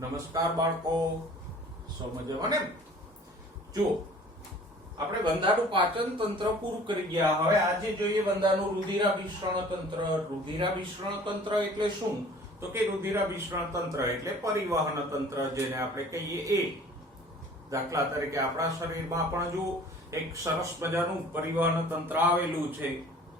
નમસ્કાર બાળકો, સો મજામાં ને? જો આપણે વંદાનું પાચન તંત્ર પૂરું કરી ગયા. હવે આજે જોઈએ વંદાનું રુધિરાભિસરણ તંત્ર. રુધિરાભિસરણ તંત્ર એટલે શું? તો કે રુધિરાભિસરણ તંત્ર એટલે પરિવહન તંત્ર, જેને આપણે કહીએ એ. દાખલા તરીકે આપણા શરીરમાં પણ જો એક સરસ મજાનું પરિવહન તંત્ર આવેલું છે,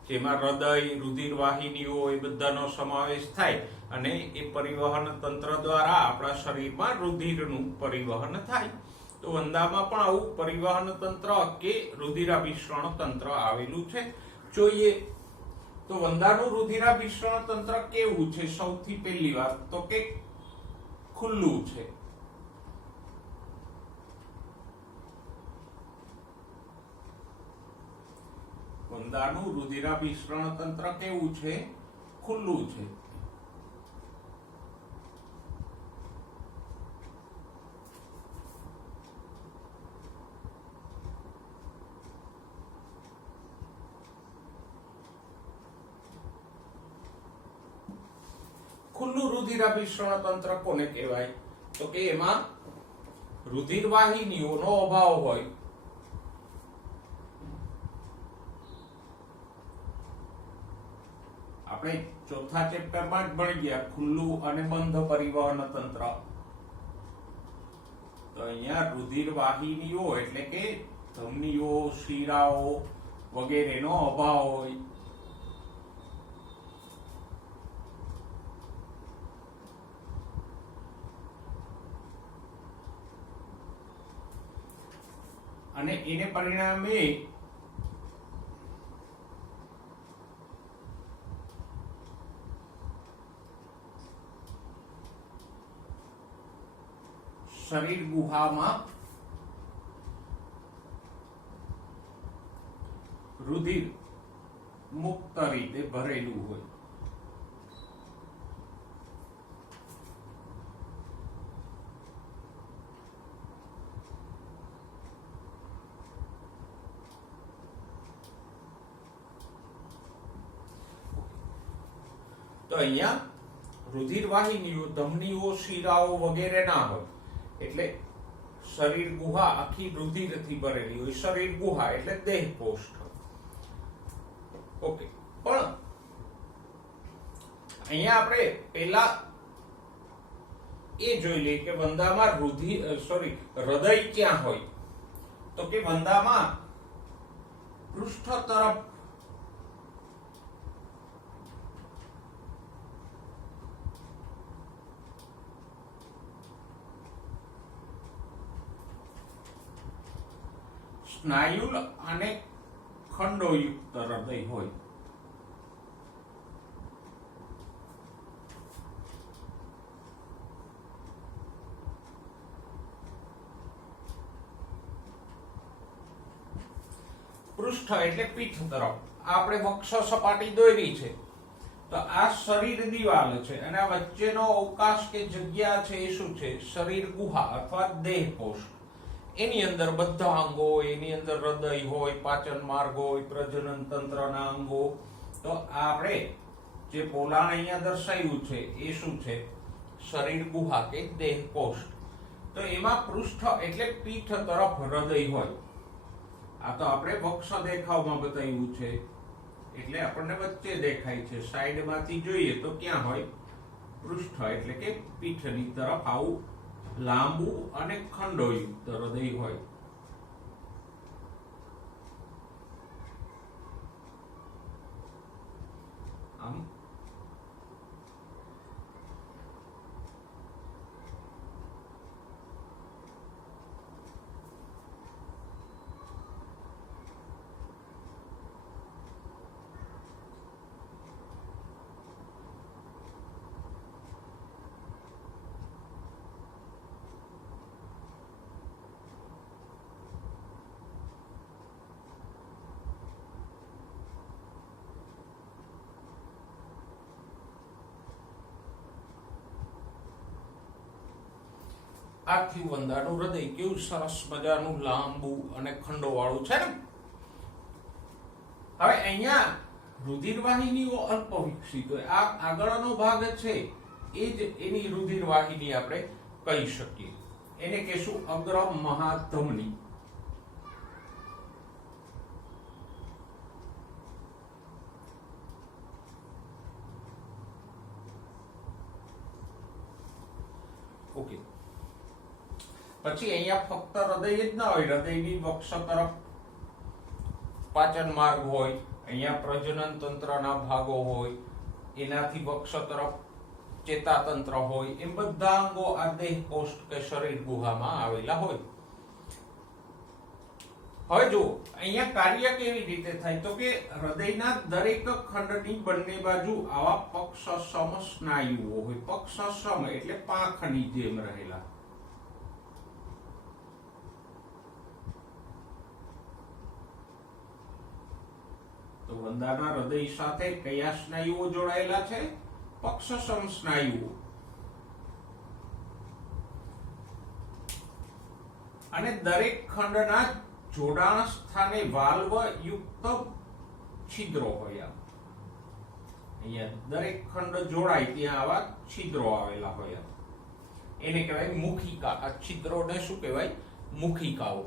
જેમાં હૃદય, રુધિર વાહિનીઓ એ બધાનો સમાવેશ થાય અને એ પરિવહન તંત્ર દ્વારા આપણા શરીરમાં રુધિરનું પરિવહન થાય. તો વંદામાં પણ આવું પરિવહન તંત્ર કે રુધિરાભિસરણ તંત્ર આવેલું છે. જોઈએ તો વંદાનું રુધિરાભિસરણ તંત્ર કેવું છે? સૌથી પહેલી વાત તો કે ખુલ્લું છે. વંદાનું રુધિરાભિસરણ તંત્ર કેવું છે? ખુલ્લું છે. ખુલ્લું રુધિરાભિસરણ તંત્ર કોને કહેવાય? તો કે એમાં રુધિર વાહિનીઓનો અભાવ હોય. આપણે ચોથા ચેપ્ટરમાં જ ભણી ગયા ખુલ્લું અને બંધ પરિવહન તંત્ર. તો અહીંયા રુધિર વાહિનીઓ એટલે કે ધમનીઓ, શિરાઓ વગેરેનો અભાવ હોય. અને એને પરિણામે શરીર ગુહામાં રુધિર મુક્ત રીતે ભરેલું હોય. તો અહીંયા રુધિર વાહિનીઓ, ધમનીઓ, શિરાઓ વગેરે ના હોય. એટલે શરીર ગુહા આખી રુધિરથી ભરેલી હોય. શરીર ગુહા એટલે દેહ કોષ્ઠ. ઓકે, પણ અહીંયા આપણે પેલા એ જોઈ લઈએ કે વંદામાં હૃદય ક્યાં હોય? તો કે વંદામાં પૃષ્ઠ તરફ સ્નાયુલ અને ખંડોયુક્ત હૃદય હોય. પૃષ્ઠ એટલે પીઠ તરફ. આપણે વક્ષ સપાટી દોરી છે, તો આ શરીર દિવાલ છે અને આ વચ્ચેનો અવકાશ કે જગ્યા છે એ શું છે? શરીર ગુહા અથવા દેહ કોષ્ઠ. એની અંદર બધા અંગો હોય. એની અંદર હૃદય હોય, પાચન માર્ગ હોય, પ્રજનન તંત્રના અંગો. તો આપણે જે પોલાણ અહીંયા દર્શાવ્યું છે એ શું છે? શરીર ગુહા કે દેહ કોષ્ઠ. તો એમાં પૃષ્ઠ એટલે પીઠ તરફ હૃદય હોય. આ તો આપણે વક્ષ દેખાવમાં બતાવ્યું છે, એટલે આપણને વચ્ચે દેખાય છે. સાઈડમાંથી જોઈએ તો ક્યાં હોય? પૃષ્ઠ એટલે કે પીઠની તરફ આવું લાંબુ અને ખંડોયુક્ત હૃદય હોય. આમ આખી વંદાનું હૃદય કેવું સરસ મજાનું લાંબુ અને ખંડો વાળું છે ને. હવે અહીંયા રુધિરવાહિનીઓ અલ્પ વિકસિત હોય, આ આગળનો ભાગ છે એ જ એની રુધિરવાહિની આપણે કહી શકીએ, એને કહેશું અગ્ર મહાધમની. ઓકે, પછી અહીંયા ફક્ત હૃદય જ ના હોય, હૃદયની વક્ષ તરફ પાચન માર્ગ હોય, અહીંયા પ્રજનન તંત્રના ભાગો હોય, એનાથી વક્ષ તરફ ચેતાતંત્ર હોય, એમ બધા અંગો આ દેહ કોષ્ઠ કે શરીર ગુહામાં આવેલા હોય. હવે જો અહીંયા કાર્ય કેવી રીતે થાય તો કે હૃદયના દરેક ખંડની બંને બાજુ આવા પક્ષસમ સ્નાયુઓ હોય. પક્ષસમ એટલે પાંખની જેમ રહેલા. તો વંદાના હૃદય સાથે કયા સ્નાયુઓ જોડાયેલા છે? પક્ષસમ સ્નાયુઓ. અને દરેક ખંડના જોડાણ સ્થાને વાલ્વ યુક્ત છિદ્રો હોય. અહીંયા દરેક ખંડ જોડાય ત્યાં આવા છિદ્રો આવેલા હોય, એને કહેવાય મુખિકા. આ છિદ્રોને શું કહેવાય? મુખિકાઓ.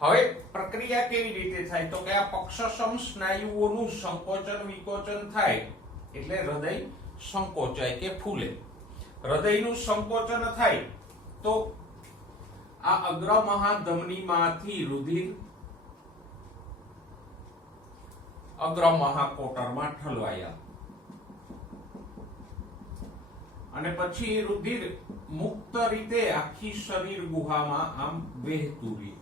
હવે પ્રક્રિયા કેવી રીતે થાય તો કે આ પક્ષસમ સ્નાયુઓનું સંકોચન વિકોચન થાય એટલે હૃદય સંકોચાય કે ફૂલે. હૃદયનું સંકોચન થાય તો આ અગ્ર મહાધમનીમાંથી રુધિર અગ્ર મહાકોટરમાં ઠલવાયા અને પછી રુધિર મુક્ત રીતે આખી શરીર ગુહામાં આમ વહેતું રહે.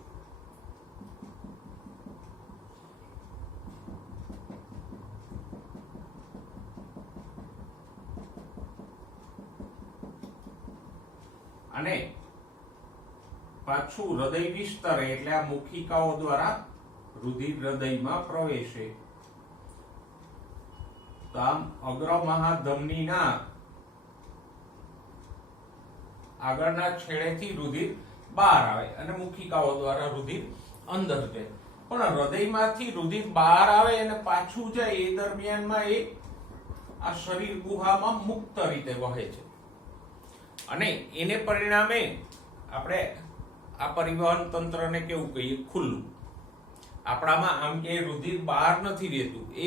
અને પાછું હૃદય વિસ્તરે એટલે આ મુખિકાઓ દ્વારા રુધિર હૃદયમાં પ્રવેશે. તો આમ અગ્ર મહાધમનીના આગળના છેડેથી રુધિર બહાર આવે અને મુખિકાઓ દ્વારા રુધિર અંદર જાય. પણ હૃદયમાંથી રુધિર બહાર આવે અને પાછું જાય એ દરમિયાનમાં એ આ શરીર ગુહામાં મુક્ત રીતે વહે છે અને એને પરિણામે આપણે આ પરિવહન તંત્રને કેવું કહીએ? ખુલ્લું. આપણામાં આમ કે રુધિર બહાર નથી રહેતું, એ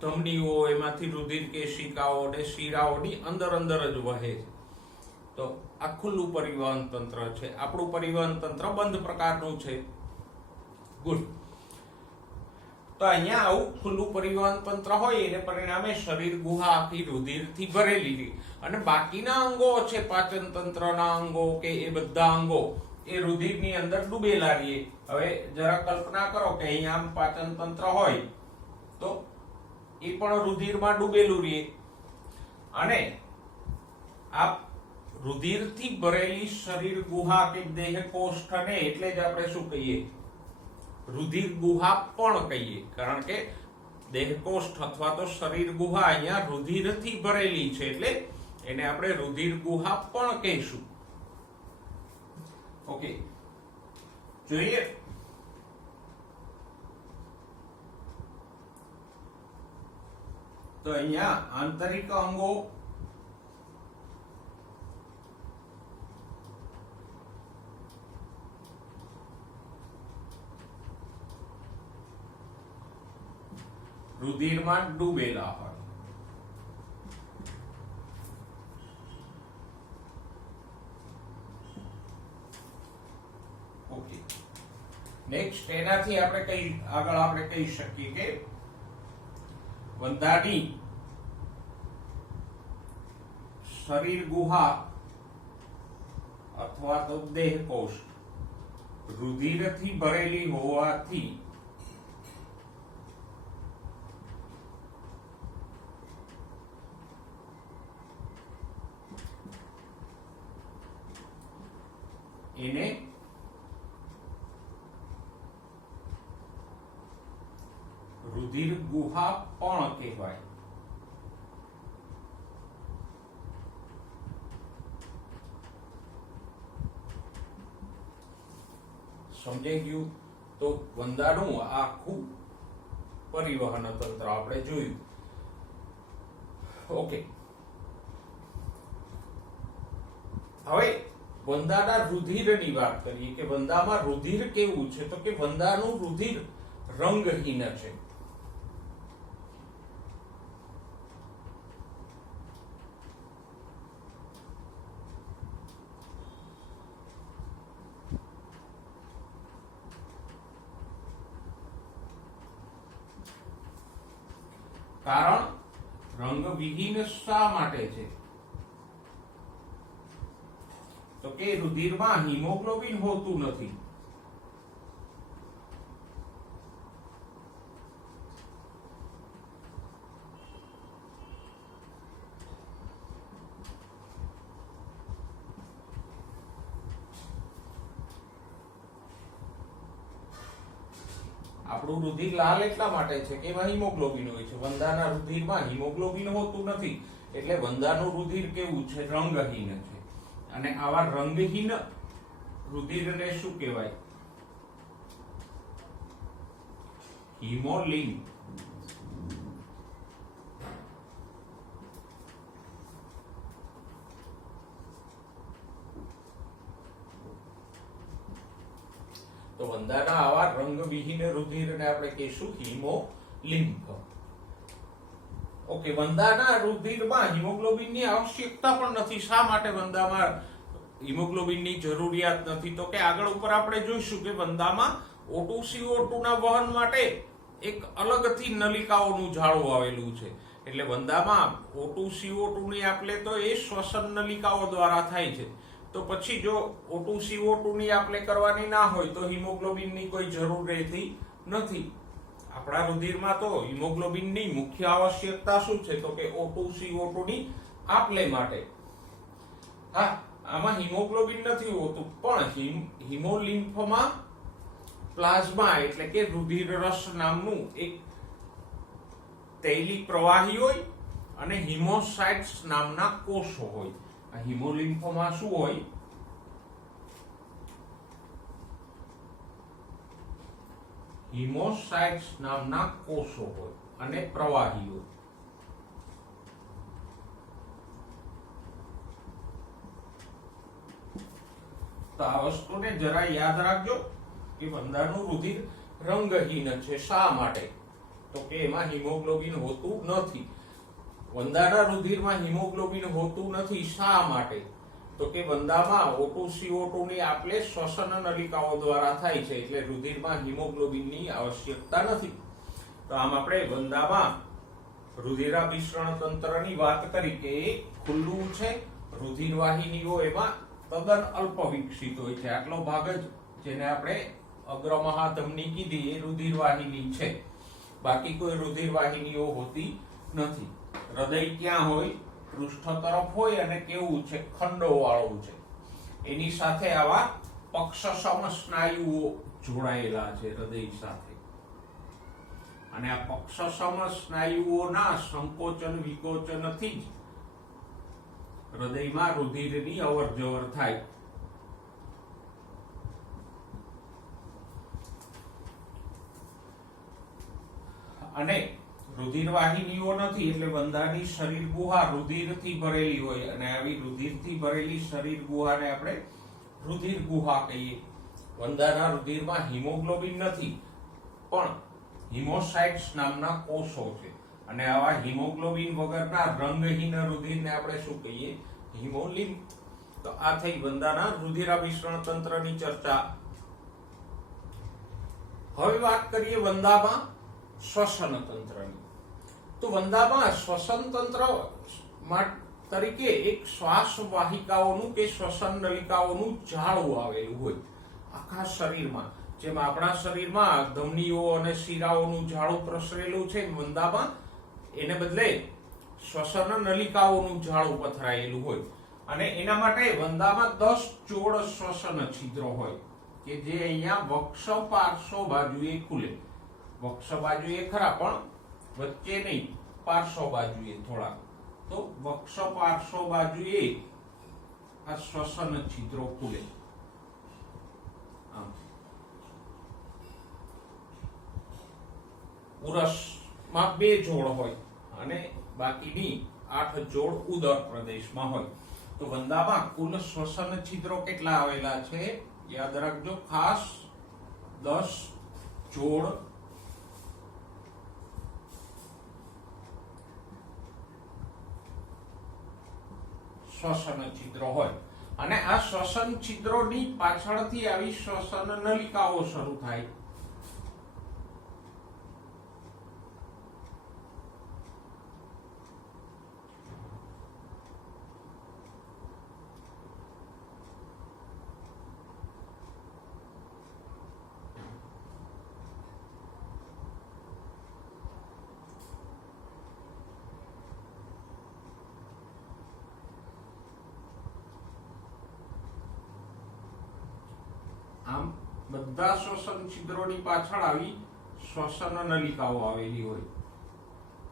ધમનીઓ એમાંથી રુધિર કેશિકાઓ અને શીરાઓની અંદર અંદર જ વહે છે. તો આ ખુલ્લું પરિવહન તંત્ર છે. આપણું પરિવહન તંત્ર બંધ પ્રકારનું છે. ગુડ. તો અહીંયા આવું ખુલ્લું પરિવહન તંત્ર હોય એને પરિણામે શરીર ગુહા આખી રુધિરથી ભરેલી રહી અને બાકીના અંગો છે, પાચન તંત્રના અંગો કે એ બધા અંગો એ રુધિરની અંદર ડૂબેલા રહે. હવે જરા કલ્પના કરો કે અહીંયા આમ પાચન તંત્ર હોય તો એ પણ રુધિરમાં ડૂબેલું રહે અને આ રુધિરથી ભરેલી શરીર ગુહા કે દેહ કોષ્ઠને એટલે જ આપણે શું કહીએ? રુધિર ગુહા પણ કહીએ, કારણ કે દેહ કોષ્ઠ અથવા તો શરીર ગુહા અહીંયા રુધિરથી ભરેલી છે એટલે એને આપણે રુધિર ગુહા પણ કહીશું. ઓકે, જોઈએ તો અહીંયા આંતરિક અંગો રુધિરમાં ડૂબેલા હોય. ઓકે, નેક્સ્ટ એનાથી આપણે આગળ આપણે કહી શકીએ કે વંદાની શરીર ગુહા અથવા તો દેહ કોષ્ઠ રુધિરથી ભરેલી હોવાથી એને રુધિર ગુહા પણ કહેવાય. સમજાઈ ગયું? તો વંદાનું આખું પરિવહન તંત્ર આપણે જોયું. ઓકે, હવે વંદાના રુધિરની વાત કરીએ કે વંદામાં રુધિર કેવું છે, તો કે વંદાનું રુધિર રંગહીન છે. કારણ રંગવિહીન શા માટે છે, તો કે રુધિરમાં હિમોગ્લોબિન હોતું નથી. આપણું રુધિર લાલ એટલા માટે છે કે એમાં હિમોગ્લોબિન હોય છે. વંદાના રુધિરમાં હિમોગ્લોબિન હોતું નથી, એટલે વંદાનું રુધિર કેવું છે, રંગહીન છે. અને આવા રંગહીન રુધિરને શું કહેવાય, હિમોલિમ્ફ. તો વંદાના આવા રંગવિહીન રુધિરને આપણે કહીશું હિમોલિમ્ફ. ઓકે, વંદાના રુધિરમાં હિમોગ્લોબિનની આવશ્યકતા પણ નથી. શા માટે વંદામાં હિમોગ્લોબિનની જરૂરિયાત નથી, તો કે આગળ ઉપર આપણે જોઈશું કે વંદામાં O2CO2 ના વહન માટે એક અલગથી નલિકાઓનું જાળું આવેલું છે. એટલે વંદામાં O2CO2 ની આપલે તો એ શ્વસન નલિકાઓ દ્વારા થાય છે. તો પછી જો O2CO2 ની આપલે કરવાની ના હોય તો હિમોગ્લોબિનની કોઈ જરૂર રહેતી નથી. આપણા રુધિરમાં તો હિમોગ્લોબિનની મુખ્ય આવશ્યકતા શું છે, તો કે O2CO2 ની આપલે માટે. હા, આમાં હિમોગ્લોબિન નથી હોતું, પણ હિમોલિમ્ફમાં પ્લાઝમા એટલે કે રુધિર રસ નામનું એક તૈલી પ્રવાહી હોય અને હિમોસાઇટ્સ નામના કોષો હોય. આ હિમોલિમ્ફમાં શું હોય, હિમોસાઇટ્સ નામના કોષો હોય અને પ્રવાહી હોય. તો આ વસ્તુને જરા યાદ રાખજો કે વંદાનું રુધિર રંગહીન છે. શા માટે, તો કે એમાં હિમોગ્લોબિન હોતું નથી. વંદાના રુધિરમાં હિમોગ્લોબિન હોતું નથી. શા માટે, તો કે વંદામાં O2CO2 ની આપલે શ્વસન નલિકાઓ દ્વારા થાય છે, એટલે રુધિરમાં હિમોગ્લોબિનની આવશ્યકતા નથી. તો આમ આપણે વંદામાં રુધિરાભિસરણ તંત્રની વાત કરી કે ખુલ્લું છે, રુધિર વાહિનીઓ એમાં તદ્દન અલ્પ વિકસિત હોય છે. આટલો ભાગ જ જેને આપણે અગ્રમહાધમની કીધી એ રુધિર વાહિની છે, બાકી કોઈ રુધિર વાહિનીઓ હોતી નથી. હૃદય ક્યાં હોય, પૃષ્ઠ તરફ હોય અને કેવું છે, ખંડો વાળું છે. એની સાથે આવા પક્ષસમ સ્નાયુઓ જોડાયેલા છે હૃદય સાથે, અને આ પક્ષસમ સ્નાયુઓના સંકોચન વિકોચનથી જ હૃદયમાં રુધિરની અવર જવર થાય. અને રુધિર વાહિનીઓ નથી એટલે વંદાની શરીર ગુહા રુધિરથી ભરેલી હોય, અને આવી રુધિરથી ભરેલી શરીર ગુહાને આપણે રુધિર ગુહા કહીએ. વંદાના રુધિરમાં હિમોગ્લોબિન નથી, પણ હિમોસાઇટ્સ નામના કોષો છે, અને આવા હિમોગ્લોબિન વગરના રંગહીન રુધિરને આપણે શું કહીએ, હિમોલિમ્ફ. તો આ થઈ વંદાના રુધિરાભિસરણ તંત્રની ચર્ચા. હવે વાત કરીએ વંદામાં શ્વસન તંત્રની. તો વંદામાં શ્વસન તંત્ર તરીકે એક શ્વાસ વાહિકાઓનું કે શ્વસન નલિકાઓનું જાળું આવેલું હોય આખા શરીરમાં. જેમ આપણા શરીરમાં ધમનીઓ અને શિરાઓનું જાળું પ્રસરેલું છે, વંદામાં એને બદલે શ્વસન નલિકાઓનું જાળું પથરાયેલું હોય. અને એના માટે વંદામાં 10 જોડ શ્વસન છિદ્રો હોય કે જે અહીંયા વક્ષ પાર્શ્વ બાજુએ ખુલે. વક્ષ બાજુએ ખરા, પણ વચ્ચે નહીં, પાર્શ્વ બાજુએ થોડા. તો વક્ષ પાર્શ્વ બાજુએ આ શ્વસન છિદ્રો ખુલે. ઉરસમાં 2 જોડ હોય અને બાકીની 8 જોડ ઉદર પ્રદેશમાં હોય. તો વંદામાં કુલ શ્વસન છિદ્રો કેટલા આવેલા છે? યાદ રાખજો ખાસ, 10 જોડ શ્વસન છિદ્રો હોય અને આ શ્વસન છિદ્રોની પાછળથી આવી શ્વસન નલિકાઓ શરૂ થાય. આમ બધા શ્વસન છિદ્રોની પાછળ આવી શ્વસન નલિકાઓ આવેલી હોય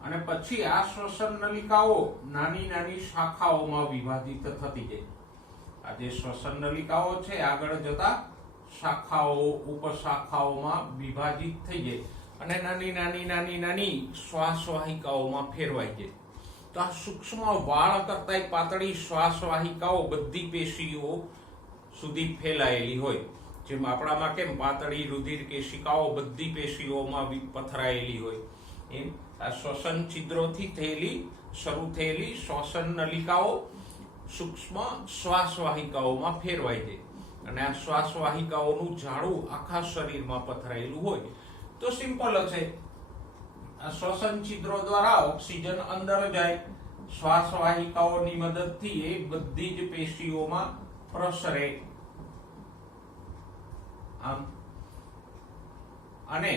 અને પછી આ શ્વસન નલિકાઓ નાની નાની શાખાઓમાં વિભાજિત થતી જાય. આ જે શ્વસન નલિકાઓ છે આગળ જતા શાખાઓ ઉપશાખાઓમાં વિભાજિત થઈ જાય અને નાની નાની નાની નાની શ્વાસવાહિકાઓમાં ફેરવાઈ જાય. તો આ સૂક્ષ્મ વાળ કરતાંય પાતળી શ્વાસવાહિકાઓ બધી પેશીઓ સુધી ફેલાયેલી હોય. જેમ આપણામાં કેમ પાતળી રુધિર કેશિકાઓ બધી પેશીઓમાં પથરાયેલી હોય, એમ આ શ્વસન છિદ્રોથી શરૂ થયેલી શ્વસન નલિકાઓ સૂક્ષ્મ શ્વાસવાહિકાઓમાં ફેરવાઈ જાય અને આ શ્વાસવાહિકાઓનું જાળું આખા શરીરમાં પથરાયેલું હોય. તો સિમ્પલ છે, આ શ્વસન છિદ્રો દ્વારા ઓક્સિજન અંદર જાય, શ્વાસવાહિકાઓની મદદથી એ બધી જ પેશીઓમાં પ્રસરે. આમ અને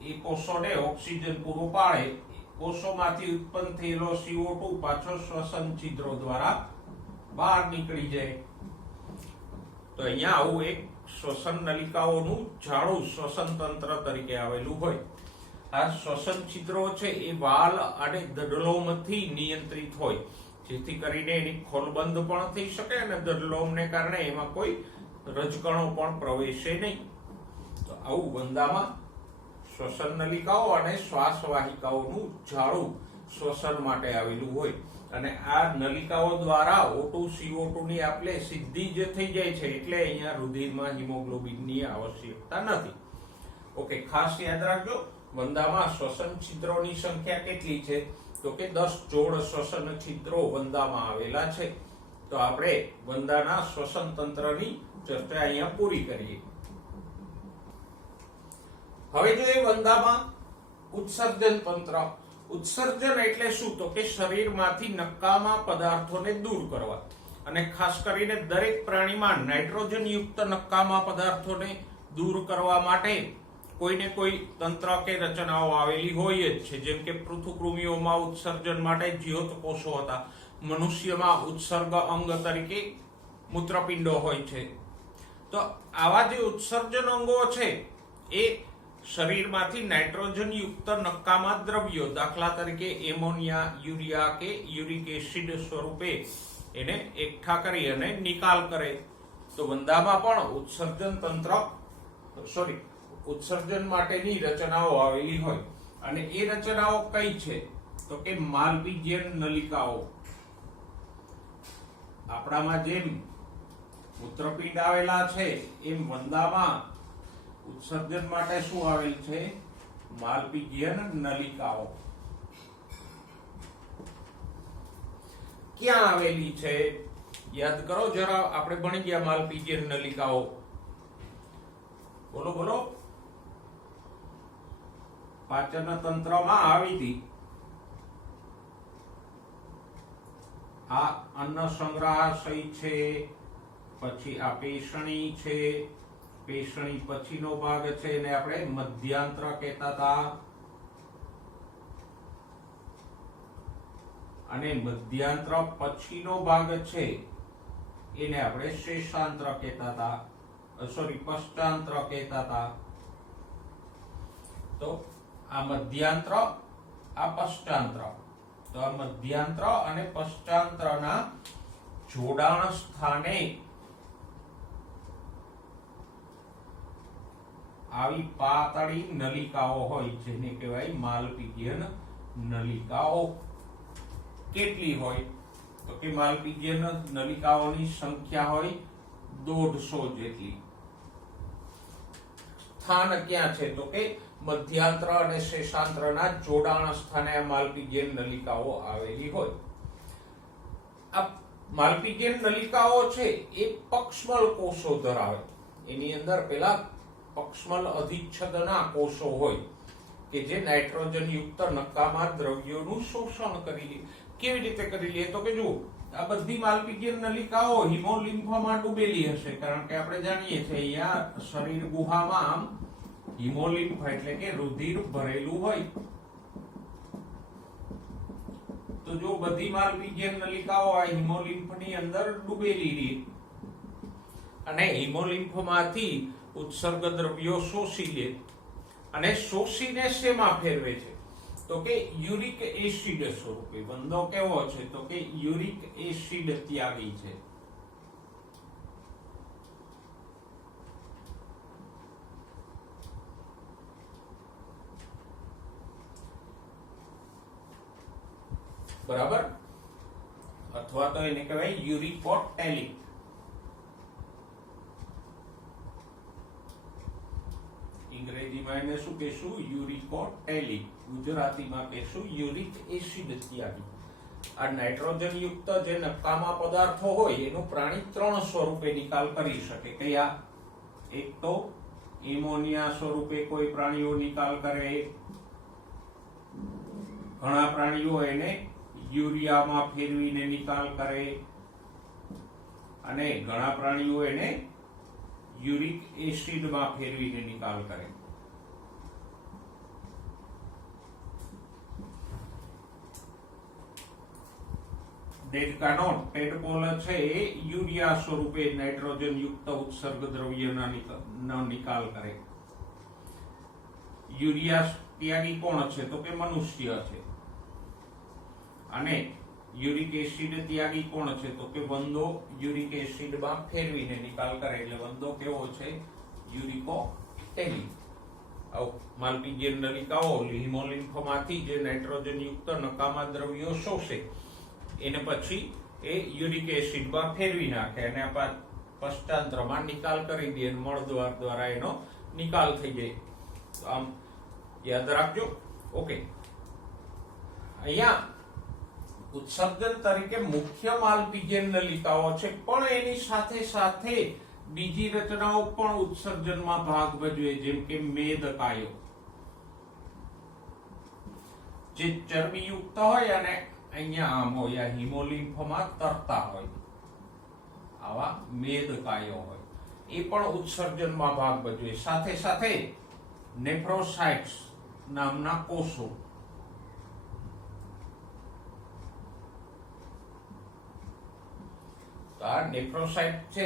એ કોષોને ઓક્સિજન પૂરું પાડે. કોષોમાંથી ઉત્પન્ન થયેલો CO2 પાછો શ્વસન છિદ્રો દ્વારા બહાર નીકળી જાય. તો અહીંયા આવું એક શ્વસન નલિકાઓનું જાળું શ્વસન તંત્ર તરીકે આવેલું હોય. આ શ્વસન છિદ્રો છે એ વાલ અને દડલોમથી નિયંત્રિત હોય, જેથી કરીને એની ખોલબંધ પણ થઈ શકે અને દડલોમને કારણે એમાં કોઈ રજકણો પણ પ્રવેશે નહીં. તો આવું વંદામાં શ્વસન નલિકાઓ અને શ્વાસવાહિકાઓનું જાળું શ્વસન માટે આવેલું હોય અને આ નલિકાઓ દ્વારા O2 CO2 ની આપલે સીધી જ થઈ જાય છે, એટલે અહીંયા રુધિરમાં હિમોગ્લોબિનની આવશ્યકતા નથી. ઓકે, ખાસ યાદ રાખજો, વંદામાં શ્વસન છિદ્રોની સંખ્યા કેટલી છે? તો કે 10 જોડ શ્વસન છિદ્રો વંદામાં આવેલા છે. તો આપણે વંદાના શ્વસન તંત્રની ચર્ચા અહીંયા પૂરી કરીએ. હવે જોઈએ વંદામાં ઉત્સર્જન તંત્ર. ઉત્સર્જન એટલે શું? તો કે શરીરમાંથી નકામા પદાર્થોને દૂર કરવા. અને ખાસ કરીને દરેક પ્રાણીમાં નાઇટ્રોજન યુક્ત નકામા પદાર્થોને દૂર કરવા માટે કોઈને કોઈ તંત્ર કે રચનાઓ આવેલી હોય જ છે. જેમ કે પૃથુકૃમિઓમાં ઉત્સર્જન માટે જ્યોત કોષો હતા. મનુષ્યમાં ઉત્સર્ગ અંગ તરીકે મૂત્રપિંડો હોય છે. તો આવા જે ઉત્સર્જન અંગો છે એ શરીરમાંથી નાઇટ્રોજન યુક્ત નકામા દ્રવ્યો, દાખલા તરીકે એમોનિયા, યુરિયા કે યુરિક એસિડ સ્વરૂપે એને એકઠા કરી અને નિકાલ કરે. તો વંદામાં પણ ઉત્સર્જન માટેની રચનાઓ આવેલી હોય અને એ રચનાઓ કઈ છે? તો કે માલપીજ્યન નલિકાઓ. આપણામાં જેમ મૂત્રપિંડ આવેલા છે એમ વંદામાં ઉત્સર્જન માટે શું આવેલ છે? માલપીજ્યન નલિકાઓ. ક્યાં આવેલી છે? યાદ કરો જરા, આપણે ભણી ગયા માલપીજ્યન નલિકાઓ. બોલો બોલો. પાચન તંત્રમાં આવી હતી. આ અન્ન સંગ્રહાશય છે, પછી આ પેશણી છે, પેશણી પછીનો ભાગ છે એને આપણે મધ્યાંત્ર કહેતા હતા, અને મધ્યાંત્ર પછીનો ભાગ છે એને આપણે શેષાંત્ર કહેતા હતા, પશ્ચાંત્ર કહેતા હતા. તો આ મધ્યાંત્ર, આ પશ્ચાંત્ર. તો આ મધ્યાંત્ર અને પશ્ચાંત્રના જોડાણ સ્થાને આવી પાતળી નલિકાઓ હોય જેને કહેવાય માલપિજ્જન નલિકાઓ. કેટલી હોય તો કે માલપિજ્જન નલિકાઓની સંખ્યા હોય 150 જેટલી. સ્થાન ક્યાં છે તો કે મધ્યાંત્ર અને શેષાંત્રના જોડાણ સ્થાને આ માલપિજ્જન નલિકાઓ આવેલી હોય. આ માલપિજ્જન નલિકાઓ છે એ પક્ષમલ કોષો ધરાવે. એની અંદર પેલા પક્ષમલ અધિચ્છદના કોષો હોય કે જે નાઇટ્રોજન યુક્ત નકામા દ્રવ્યોનું શોષણ કરી લે. કેવી રીતે કરી લે તો કે જુઓ, આ બધી માલપિજ્જન નલિકાઓ હિમોલિમ્ફમાં ડૂબેલી હશે, કારણ કે આપણે જાણીએ છીએ અહીંયા શરીર ગુહામાં હિમોલિમ્ફ એટલે કે રુધિર ભરેલું હોય. તો જો બધી માલપિજ્જન નલિકાઓ આ હિમોલિમ્ફની અંદર ડૂબેલી રહી અને હિમોલિમ્ફમાંથી ઉત્સર્ગ દ્રવ્યો શોષી લે અને શોષીને શેમાં ફેરવે છે તો કે યુરિક એસિડ સ્વરૂપે. બંધો કેવો છે તો કે યુરિક એસિડ ત્યાગી છે. બરાબર, અથવા તો એને કહેવાય યુરિકોટેલિક. અંગ્રેજીમાં એને શું કહેશું? યુરિકોટેલિક. ગુજરાતીમાં કહેશું યુરિક એસિડ ત્યાગી. આ નાઇટ્રોજન યુક્ત જે નકામા પદાર્થો હોય એનો પ્રાણી 3 સ્વરૂપે નિકાલ કરી શકે. કયા? એક તો એમોનિયા સ્વરૂપે કોઈ પ્રાણીઓ નિકાલ કરે, ઘણા પ્રાણીઓ એને યુરિયામાં ફેરવીને નિકાલ કરે અને ઘણા પ્રાણીઓ એને યુરિક એસિડમાં ફેરવીને નિકાલ કરે. દેડકાનો ટેડપોલ છે એ યુરિયા સ્વરૂપે નાઇટ્રોજન યુક્ત ઉત્સર્ગ દ્રવ્યના નિકાલ કરે. યુરિયા ત્યાગી કોણ છે તો કે મનુષ્ય છે. અને યુરિક એસિડ ત્યાગી કોણ છે તો કે વંદો યુરિક એસિડમાં ફેરવીને નિકાલ કરે. એટલે વંદો કેવો છે? યુરિકોટેલિક. માલપિજ્જન નલિકાઓ હિમોલિમ્ફમાંથી જે નાઇટ્રોજન યુક્ત નકામા દ્રવ્યો શોષે એને પછી એ યુરિક એસિડમાં ફેરવી નાખે અને પશ્ચાંતરમાં નિકાલ કરી દે. મળદ્વાર દ્વારા એનો નિકાલ થઈ જાય. આમ યાદ રાખજો. ઓકે, અહીંયા ઉત્સર્જન તરીકે મુખ્ય માલપિજ્જન નલિકાઓ છે, પણ એની સાથે સાથે બીજી રચનાઓ પણ ઉત્સર્જનમાં ભાગ ભજવે, જેમ કે મેદકાયો જે ચરબીયુક્ત હોય અને અહીંયા આમ હોય, આ હિમોલિમ્ફમાં તરતા હોય, આવા મેદકાયો હોય, એ પણ ઉત્સર્જનમાં ભાગ ભજવે. સાથે સાથે નેફ્રોસાઇટ્સ નામના કોષો, આ નેફ્રોસાઇટ છે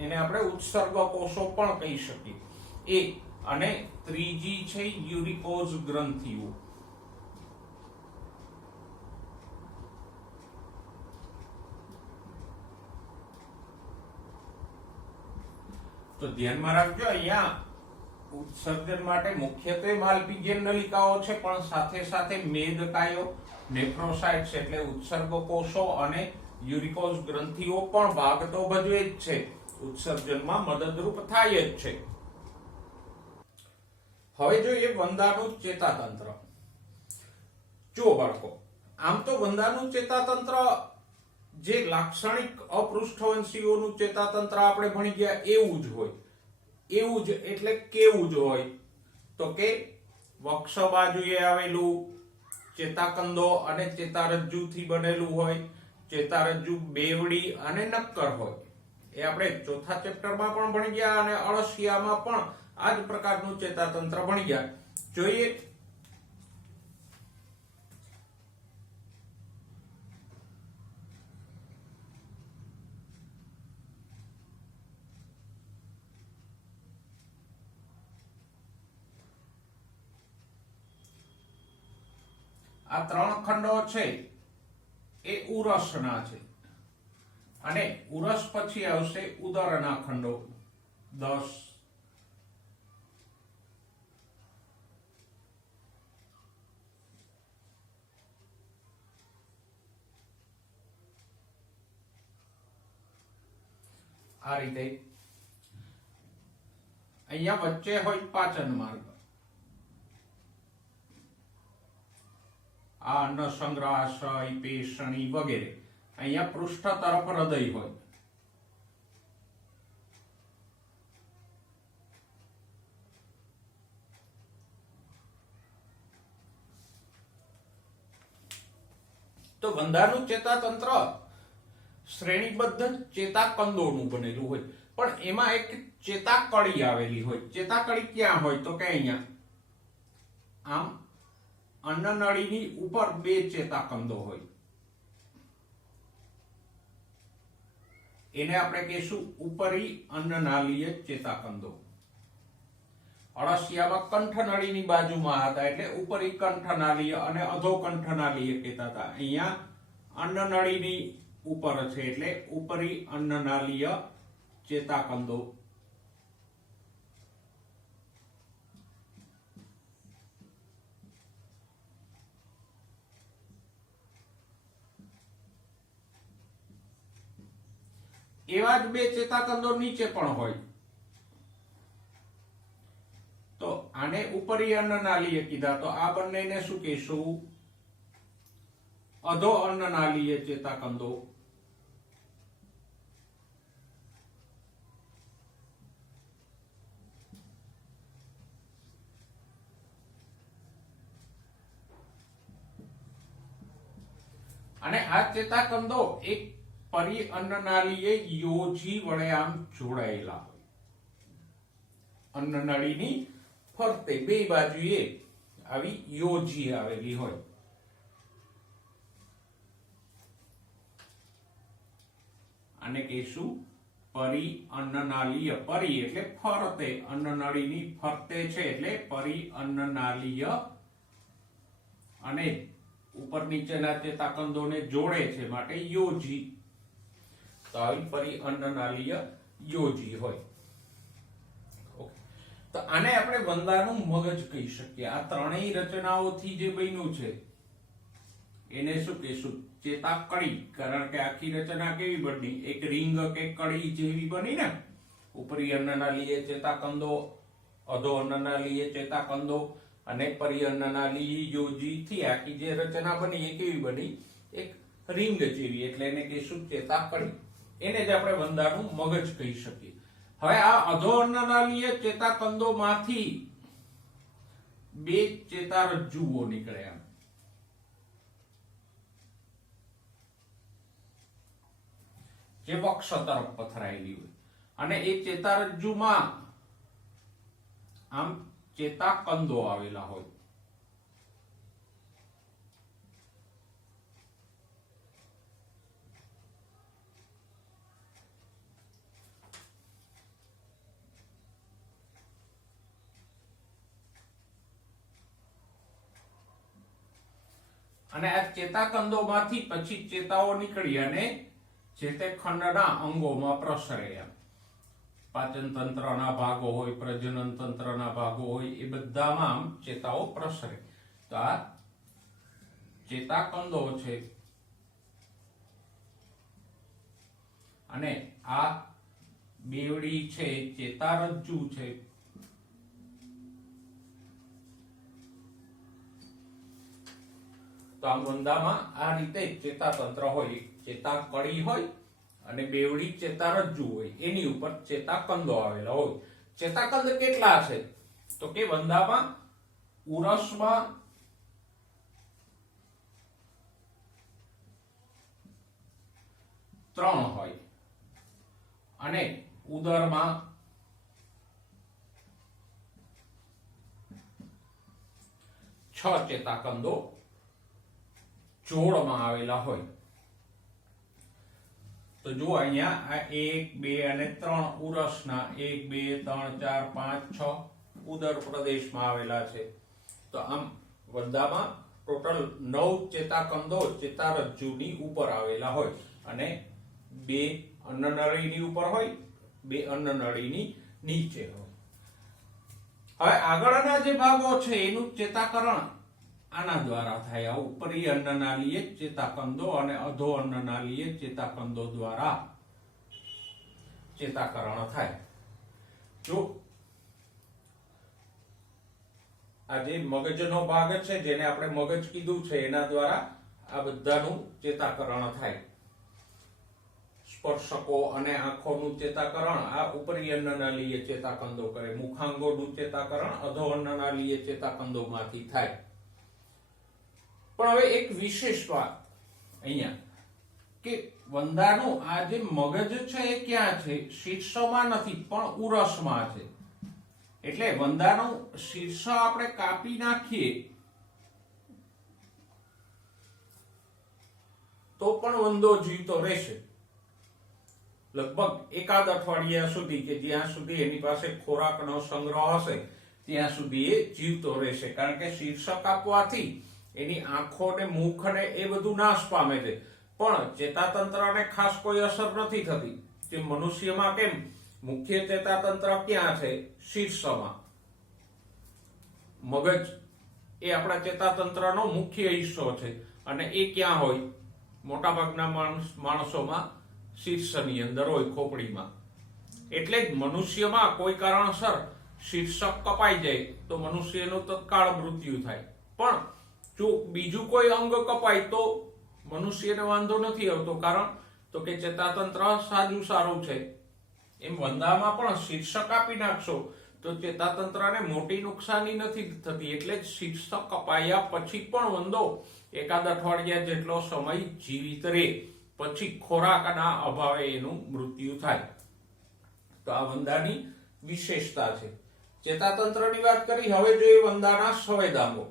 એને આપણે ઉત્સર્ગ કોષો પણ કહી શકીએ. એ અને ત્રીજી છે યુરિકોઝ ગ્રંથિઓ. તો ધ્યાનમાં રાખજો, અહીંયા ઉત્સર્જન માટે મુખ્યત્વે માલપિજ્જન નલિકાઓ છે, પણ સાથે સાથે મેદકાયો, નેફ્રોસાઇટ્સ એટલે ઉત્સર્ગ કોષો અને યુરિકોઝ ગ્રંથિઓ પણ ભાગ તો ભજવે જ છે, ઉત્સર્જનમાં મદદરૂપ થાય જ છે. હવે જોઈએ વંદાનું ચેતાતંત્ર. જો બાળકો, આમ તો વંદાનું ચેતાતંત્ર જે લાક્ષણિક અપૃષ્ઠવંશીઓનું ચેતાતંત્ર આપણે ભણી ગયા એવું જ હોય. એવું જ એટલે કેવું જ હોય તો કે વક્ષ બાજુએ આવેલું ચેતાકંદો અને ચેતારજ્જુથી બનેલું હોય. ચેતારજ્જુ બેવડી અને નક્કર હોય. એ આપણે ચોથા ચેપ્ટરમાં પણ ભણી ગયા અને અળસિયામાં પણ આ જ પ્રકારનું ચેતાતંત્ર ભણી ગયા. જોઈએ આ 3 ખંડો છે એ ઉરસના છે અને ઉરસ પછી આવશે ઉદરના ખંડો 10, આ રીતે અહીંયા વચ્ચે હોય પાચન માર્ગ, આ અન્ન સંગ્રહાશય, પેષણી વગેરે. અહીંયા પૃષ્ઠ તરફ હૃદય હોય. તો વંદાનું ચેતાતંત્ર શ્રેણીબદ્ધ ચેતાકંદોનું બનેલું હોય, પણ એમાં એક ચેતાકડી આવેલી હોય. ચેતાકડી ક્યાં હોય તો કે અહીંયા આમ અન્નનળીની ઉપર બે ચેતાકંદો હોય. એને આપણે કહીશું ઉપરી અન્નનાલીય ચેતાકંદો. અળસિયામાં કંઠનળીની બાજુમાં હતા એટલે ઉપરી કંઠનાલીય અને અધો કંઠનાલીય કહેતા હતા. અહીંયા અન્નનળીની ઉપર છે એટલે ઉપરી અન્નનાલીય ચેતાકંદો. એવા જ બે ચેતાકંદો નીચે પણ હોય. તો આને ઉપરી અન્નનાલીય કીધા, તો આ બંનેને શું કહીશું? અધો અન્નનાલીય ચેતાકંદો. અને આ ચેતાકંદો એક પરી અન્નનાલીય યોજી વડે આમ જોડાયેલા હોય. અન્નનળીની ફરતે બે બાજુએ આવી યોજી આવેલી હોય. આને કહીશું પરી અન્નનાલીય. પરી એટલે ફરતે, અન્નનળીની ફરતે છે એટલે પરી અન્નનાલીય, અને ઉપર નીચેના ચેતાકંદોને જોડે છે માટે યોજી. તો આવી પરી અન્નનાલીય યોજી હોય. તો આને આપણે વંદાનું મગજ કહી શકીએ. આ ત્રણેય રચનાઓથી જે બન્યું છે એને શું કહીશું? ચેતાકડી. કારણ કે આખી રચના કેવી બની? એક રિંગ કે કડી જેવી બની ને. ઉપરી અન્નનાલીય ચેતાકંદો, અધો અન્નનાલીય ચેતાકંદો અને પરી અન્નનાલીય યોજી થી આખી જે રચના બની એ કેવી બની? એક રિંગ જેવી. એટલે એને કહીશું ચેતાકડી. એને જ આપણે વંદાનું મગજ કહી શકીએ. હવે આ અધો અન્નનાલીય ચેતાકંદોમાંથી બે ચેતારજ્જુઓ નીકળ્યા. જે વક્ષ તરફ પથરાયેલી હોય, અને એ ચેતારજ્જુમાં આમ ચેતાકંદો આવેલા હોય. અને આ ચેતાકંદોમાંથી પછી ચેતાઓ નીકળી અને જે તે ખંડના અંગોમાં પ્રસરે. પાચન તંત્રના ભાગો હોય, પ્રજનન તંત્રના ભાગો હોય, એ બધામાં આમ ચેતાઓ પ્રસરે. તો આ ચેતાકંદો છે અને આ બેવડી છે ચેતારજ્જુ છે. તો આ વંદામાં આ રીતે ચેતાતંત્ર હોય, ચેતાકડી હોય અને બેવડી ચેતારજ્જુ હોય, એની ઉપર ચેતાકંદો આવેલા હોય. ચેતાકંદ કેટલા છે તો કે વંદામાં ઉરસમાં 3 હોય અને ઉદરમાં 6 ચેતાકંદો જોડમાં આવેલા હોય. તો જો અહીંયા આ 1 2 અને 3 ઉરસના 1 2 3 4 5 6 ઉદર પ્રદેશમાં આવેલા છે. તો આમ વંદામાં ટોટલ 9 ચેતાકંદો ચેતારજ્જુની ઉપર આવેલા હોય અને 2 અન્નનળીની ઉપર હોય, 2 અન્નનળીની નીચે હોય. હવે આગળના જે ભાગો છે એનું ચેતાકરણ આના દ્વારા થાય. આ ઉપરી અન્નનાલીય ચેતાકંદો અને અધો અન્નનાલીય ચેતાકંદો દ્વારા ચેતાકરણ થાય. જો આ જે મગજનો ભાગ છે જેને આપણે મગજ કીધું છે એના દ્વારા આ બધાનું ચેતાકરણ થાય. સ્પર્શકો અને આંખોનું ચેતાકરણ આ ઉપરી અન્નનાળીય ચેતાકંદો કરે. મુખાંગોનું ચેતાકરણ અધો અન્નનાળીય ચેતાકંદોમાંથી થાય. પણ હવે એક વિશેષ વાત અહીંયા કે વંદાનું આ જે મગજ છે એ ક્યાં છે? શીર્ષમાં નથી પણ ઉરસમાં છે. એટલે વંદાનું શીર્ષ આપણે કાપી નાખીએ તો પણ વંદો જીવતો રહેશે. લગભગ એકાદ અઠવાડિયા સુધી કે જ્યાં સુધી એની પાસે ખોરાકનો સંગ્રહ હશે ત્યાં સુધી એ જીવતો રહેશે. કારણ કે શીર્ષ કાપવાથી એની આંખો ને મુખ ને એ બધું નાશ પામે છે, પણ ચેતાતંત્રને ખાસ કોઈ અસર નથી થતી. જે મનુષ્યમાં કેમ મુખ્ય ચેતાતંત્ર ક્યાં છે? શીર્ષમાં. મગજ એ આપણા ચેતાતંત્રનો મુખ્ય હિસ્સો છે અને એ ક્યાં હોય? મોટાભાગના માણસોમાં શીર્ષની અંદર હોય, ખોપડીમાં. એટલે જ મનુષ્યમાં કોઈ કારણસર શીર્ષક કપાઈ જાય તો મનુષ્યનું તત્કાળ મૃત્યુ થાય. પણ જો બીજું કોઈ અંગ કપાય તો મનુષ્યને વાંધો નથી આવતો. કારણ તો કે ચેતાતંત્ર સારું છે. એમ વંદામાં પણ શીર્ષક કાપી નાખશો તો ચેતાતંત્રને મોટી નુકસાની નથી થતી. એટલે જ શીર્ષક કપાયા પછી પણ વંદો એકાદ અઠવાડિયા જેટલો સમય જીવિત રહે, પછી ખોરાકના અભાવે એનું મૃત્યુ થાય. તો આ વંદાની વિશેષતા છે. ચેતાતંત્રની વાત કરી. હવે જોઈએ વંદાના સંવેદાંગો.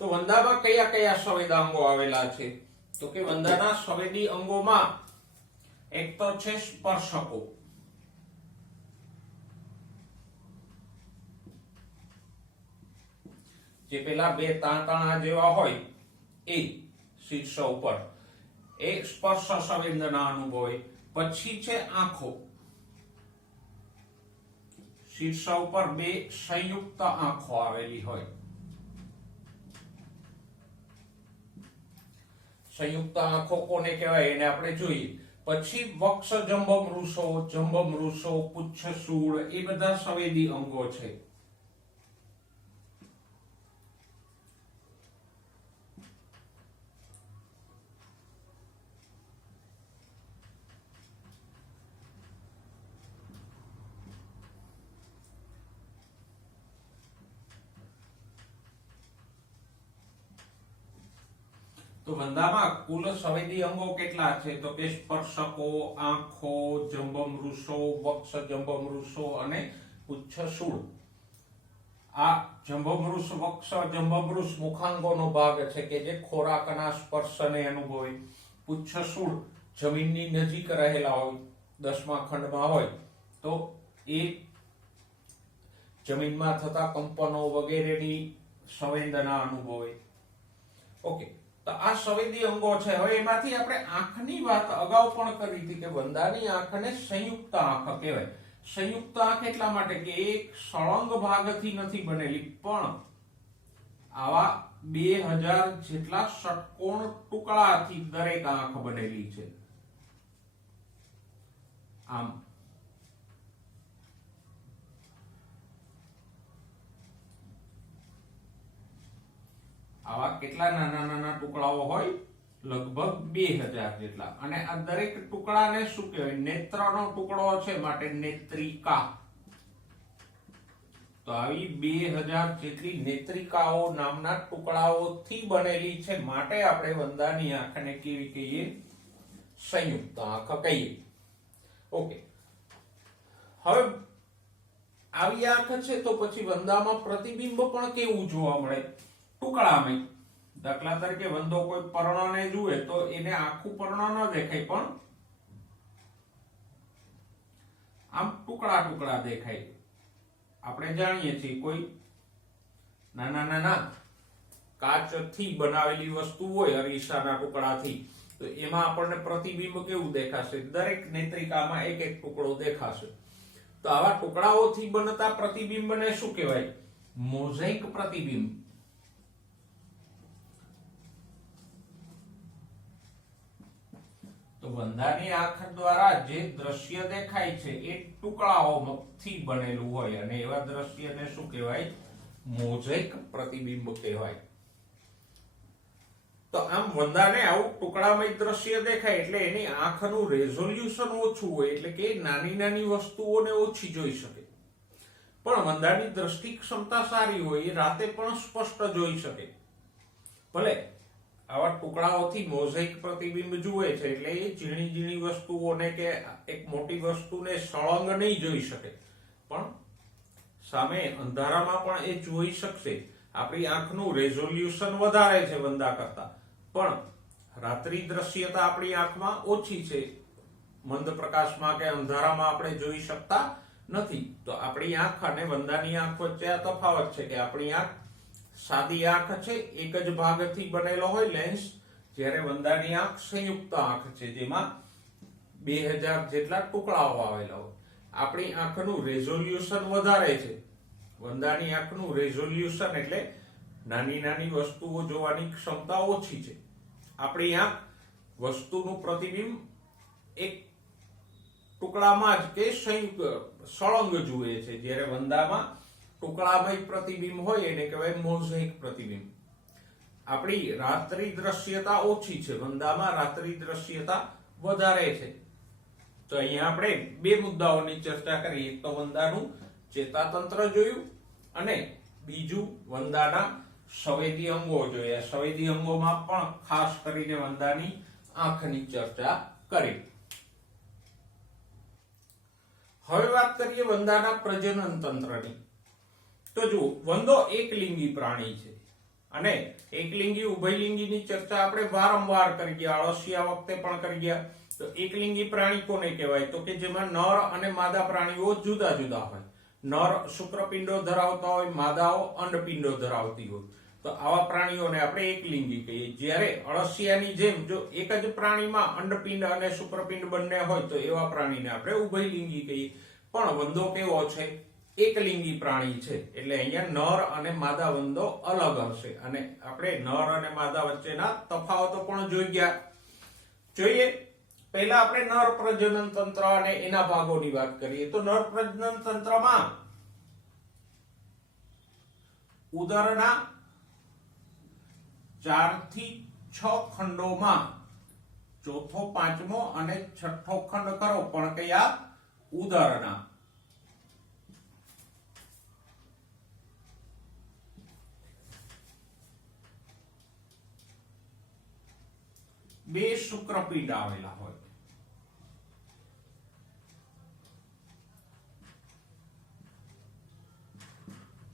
તો વંદામાં કયા કયા સંવેદાંગો આવેલા છે? તો કે વંદાના સંવેદી અંગોમાં એક તો છે સ્પર્શકો. જે પેલા બે તાંતણા જેવા હોય એ શીર્ષ ઉપર એ સ્પર્શ સંવેદના અનુભવે. પછી છે આંખો. શીર્ષ ઉપર બે સંયુક્ત આંખો આવેલી હોય. સંયુક્ત આંખો કોને કહેવાય એને આપણે જોઈએ. પછી વક્ષ જંભમૃષો, પુચ્છસૂળ એ બધા સંવેદી અંગો છે. તો વંદામાં કુલ સંવેદી અંગો કેટલા છે? તો કે સ્પર્શકો, આંખો, જંભમૃષો, વક્ષ જંભમૃષો અને પુચ્છસૂળ. આ જંભમૃષ, વક્ષ જંભમૃષ મુખાંગોનો ભાગ છે કે જે ખોરાકના સ્પર્શને અનુભવે. પુચ્છસૂળ જમીનની નજીક રહેલા હોય, 10મા ખંડમાં હોય તો એ જમીનમાં થતા કંપનો વગેરેની સંવેદના અનુભવે. ઓકે, તો આ સંવેદી અંગો છે. હવે એમાંથી આપણે આંખની વાત અગાઉ પણ કરી હતી કે વંદાની આંખને સંયુક્ત આંખ કહેવાય. સંયુક્ત આંખ એટલા માટે કે એક સળંગ ભાગથી નથી બનેલી, પણ આવા 2000 જેટલા ષટકોણ ટુકડાથી દરેક આંખ બનેલી છે. આમ આવા કેટલા નાના નાના ટુકડાઓ હોય? લગભગ 2000 જેટલા. અને આ દરેક ટુકડાને શું કહેવાય? નેત્રનો ટુકડો છે માટે નેત્રિકા. તો આવી 2000 જેટલી નેત્રિકાઓ નામના ટુકડાઓથી બનેલી છે, માટે આપણે વંદાની આંખને કેવી કહીએ? સંયુક્ત આંખ કહીએ. ઓકે, હવે આવી આંખ છે તો પછી વંદામાં પ્રતિબિંબ પણ કેવું જોવા મળે? ટુકડામાં. દાખલા તરીકે વંદો કોઈ પર્ણને જુએ તો એને આખું પર્ણ ન દેખાય, પણ આમ ટુકડા ટુકડા દેખાય. આપણે જાણીએ છીએ કોઈ નાના નાના કાચથી બનાવેલી વસ્તુ હોય, અરીસાના ટુકડાથી, તો એમાં આપણને પ્રતિબિંબ કેવું દેખાશે? દરેક નેત્રિકામાં એક એક ટુકડો દેખાશે. તો આવા ટુકડાઓથી બનતા પ્રતિબિંબને શું કહેવાય? મોઝેઇક પ્રતિબિંબ. તો તો વંદાની આંખ દ્વારા જે દ્રશ્ય દેખાય છે એ ટુકડાઓથી બનેલું હોય અને એવા દ્રશ્યને શું કહેવાય? મોઝેક પ્રતિબિંબ કહેવાય. તો આમ વંદાને આવું ટુકડામય દ્રશ્ય દેખાય એટલે એની આંખનું રેઝોલ્યુશન ઓછું હોય, એટલે કે નાની નાની વસ્તુઓને ઓછી જોઈ શકે. પણ વંદાની દ્રષ્ટિ ક્ષમતા સારી હોય, એ રાતે પણ સ્પષ્ટ જોઈ શકે. ભલે આવા ટુકડાઓથી મોઝેક પ્રતિબિંબ જુએ છે એટલે એ ઝીણી ઝીણી વસ્તુઓને કે એક મોટી વસ્તુને સળંગ નહીં જોઈ શકે, પણ સામે અંધારામાં પણ એ જોઈ શકશે. આપણી આંખનું રેઝોલ્યુશન વધારે છે વંદા કરતા, પણ રાત્રિ દ્રશ્યતા આપણી આંખમાં ઓછી છે. મંદ પ્રકાશમાં કે અંધારામાં આપણે જોઈ શકતા નથી. તો આપણી આંખ અને વંદાની આંખ વચ્ચે આ તફાવત છે કે આપણી આંખ સાદી આંખ છે, એક જ ભાગથી બનેલો હોય લેન્સ, જ્યારે વંદાની આંખ સંયુક્ત આંખ છે જેમાં 2000 જેટલા ટુકડાઓ આવેલા હોય. આપણી આંખનું રેઝોલ્યુશન વધારે છે. વંદાની આંખનું રેઝોલ્યુશન એટલે નાની નાની વસ્તુઓ જોવાની ક્ષમતા ઓછી છે. આપણી આંખ વસ્તુનું પ્રતિબિંબ એક ટુકડામાં જ કે સળંગ જુએ છે, જ્યારે વંદામાં ટુકડામય પ્રતિબિંબ હોય એને કહેવાય મોઝેક પ્રતિબિંબ. આપણી રાત્રિ દ્રશ્યતા ઓછી છે, વંદામાં રાત્રિ દ્રશ્યતા વધારે છે. તો અહીંયા આપણે બે મુદ્દાઓની ચર્ચા કરી. એક તો વંદાનું ચેતાતંત્ર જોયું અને બીજું વંદાના સંવેદી અંગો જોયા. સંવેદી અંગોમાં પણ ખાસ કરીને વંદાની આંખની ચર્ચા કરી. હવે વાત કરીએ વંદાના પ્રજનન તંત્રની. તો જો વંદો એકલિંગી પ્રાણી છે અને એકલિંગી ઉભયલિંગીની ચર્ચા આપણે વારંવાર કરી ગયા, અળસિયા વખતે પણ કરી ગયા. તો એકલિંગી પ્રાણી કોને કહેવાય? તો કે જેમાં નર અને માદા પ્રાણીઓ જુદા જુદા હોય. નર શુક્રપિંડો ધરાવતા હોય, માદાઓ અંડપિંડો ધરાવતી હોય. તો આવા પ્રાણીઓને આપણે એકલિંગી કહીએ. જ્યારે અળસિયાની જેમ જો એક જ પ્રાણીમાં અંડપિંડ અને શુક્રપિંડ બંને હોય તો એવા પ્રાણીને આપણે ઉભયલિંગી કહીએ. પણ વંદો કેવો છે? એકલિંગી પ્રાણી છે, એટલે અહીંયા નર અને માદા વંદો અલગ હશે. અને આપણે નર અને માદા વચ્ચેના તફાવતો પણ જોઈએ. પહેલા આપણે નર પ્રજનન તંત્ર અને એના ભાગોની વાત કરીએ. તો નર પ્રજનન તંત્રમાં ઉદરના 4 થી 6 ખંડોમાં ચોથો, પાંચમો અને છઠ્ઠો ખંડ કરો, પણ કયા? ઉદરના. બે શુક્રપિંડ આવેલા હોય.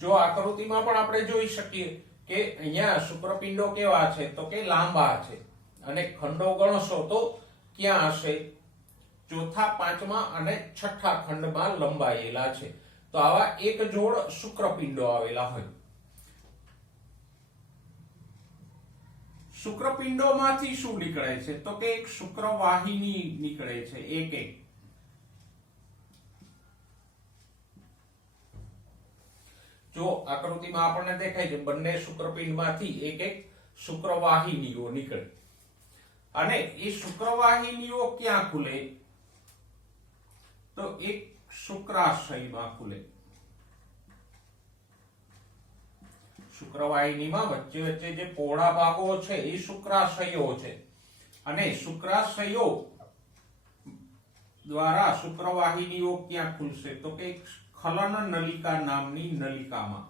જો આકૃતિમાં પણ આપણે જોઈ શકીએ કે અહીંયા શુક્રપિંડો કેવા છે? તો કે લાંબા છે. અને ખંડો ગણશો તો ક્યાં હશે? ચોથા, પાંચમા અને છઠ્ઠા ખંડમાં લંબાયેલા છે. તો આવા એક જોડ શુક્રપિંડો આવેલા હોય. શુક્રપિંડોમાંથી શું નીકળે છે? તો કે એક શુક્રવાહિની નીકળે છે. એક જો આકૃતિમાં આપણને દેખાય છે બંને શુક્રપિંડમાંથી એક શુક્રવાહિનીઓ નીકળે. અને એ શુક્રવાહિનીઓ ક્યાં ખુલે? તો એક શુક્રાશયમાં ખુલે. શુક્રવાહિનીમાં વચ્ચે વચ્ચે જે પહોળા ભાગો છે એ શુક્રાશયો છે. અને શુક્રાશયો દ્વારા શુક્રવાહિનીઓ ક્યાં ખુલશે? તો કે ખલન નલિકા નામની નલિકામાં.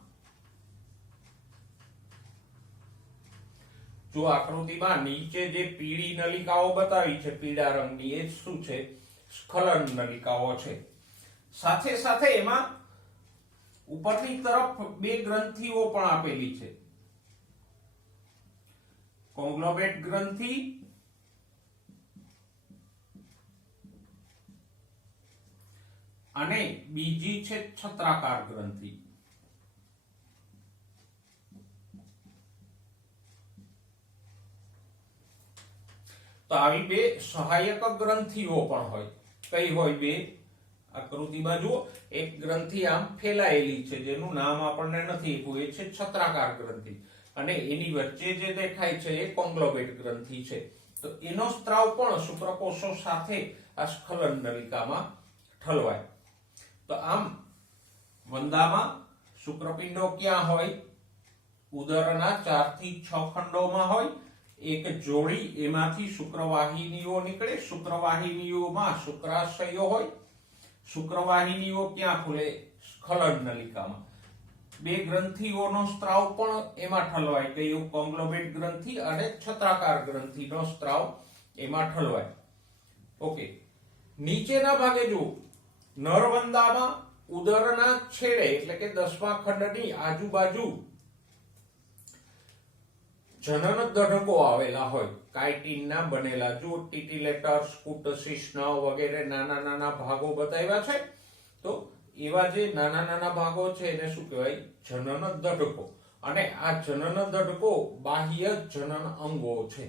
જો આકૃતિમાં નીચે જે પીળી નલિકાઓ બતાવી છે, પીળા રંગની, એ શું છે? સ્ખલન નલિકાઓ છે. સાથે સાથે એમાં ઉપરની તરફ બે ગ્રંથિઓ પણ આપેલી છે. કોંગ્લોમેટ ગ્રંથિ અને બીજી છે છત્રાકાર ગ્રંથિ. તો આવી બે સહાયક ગ્રંથિઓ પણ હોય. કઈ હોય? બે. આકૃતિમાં જુઓ, એક ગ્રંથિ આમ ફેલાયેલી છે જેનું નામ આપણને નથી આપ્યું, એ છે છત્રાકાર ગ્રંથિ. અને એની વચ્ચે જે દેખાય છે એ કોંગ્લોમેટ ગ્રંથિ છે. તો એનો સ્ત્રાવ પણ શુક્રકોષો સાથે આ સ્ખલન નલિકામાં ઠલવાય. તો આમ વંદામાં શુક્રપિંડો ક્યાં હોય? ઉદરના 4 થી 6 ખંડોમાં હોય. એક જોડી, એમાંથી શુક્રવાહિનીઓ નીકળે. શુક્રવાહિનીઓમાં શુક્રાશયો હોય. શુક્રવાહિનીઓ ક્યાં ખુલે? સ્ખલન નલિકામાં. 2 ગ્રંથિઓનો સ્ત્રાવ પણ એમાં ઠલવાય, કે એવું કોંગ્લોમેટ ગ્રંથિ અને છત્રાકાર ગ્રંથિનો સ્ત્રાવ એમાં ઠલવાય. ઓકે, નીચેના ભાગે જો નરવંદામાં ઉદરના છેડે એટલે કે 10મા ખંડની આજુબાજુ જનન દઢકો આવેલા હોય, કાઇટિનના બનેલા. જો ટિટિલેટર્સ, કુટશિશ્ન વગેરે નાના નાના ભાગો બતાવ્યા છે. તો એવા જે નાના નાના ભાગો છે એને શું કહેવાય? જનન દઢકો. અને આ જનન દઢકો બાહ્ય જનન અંગો છે.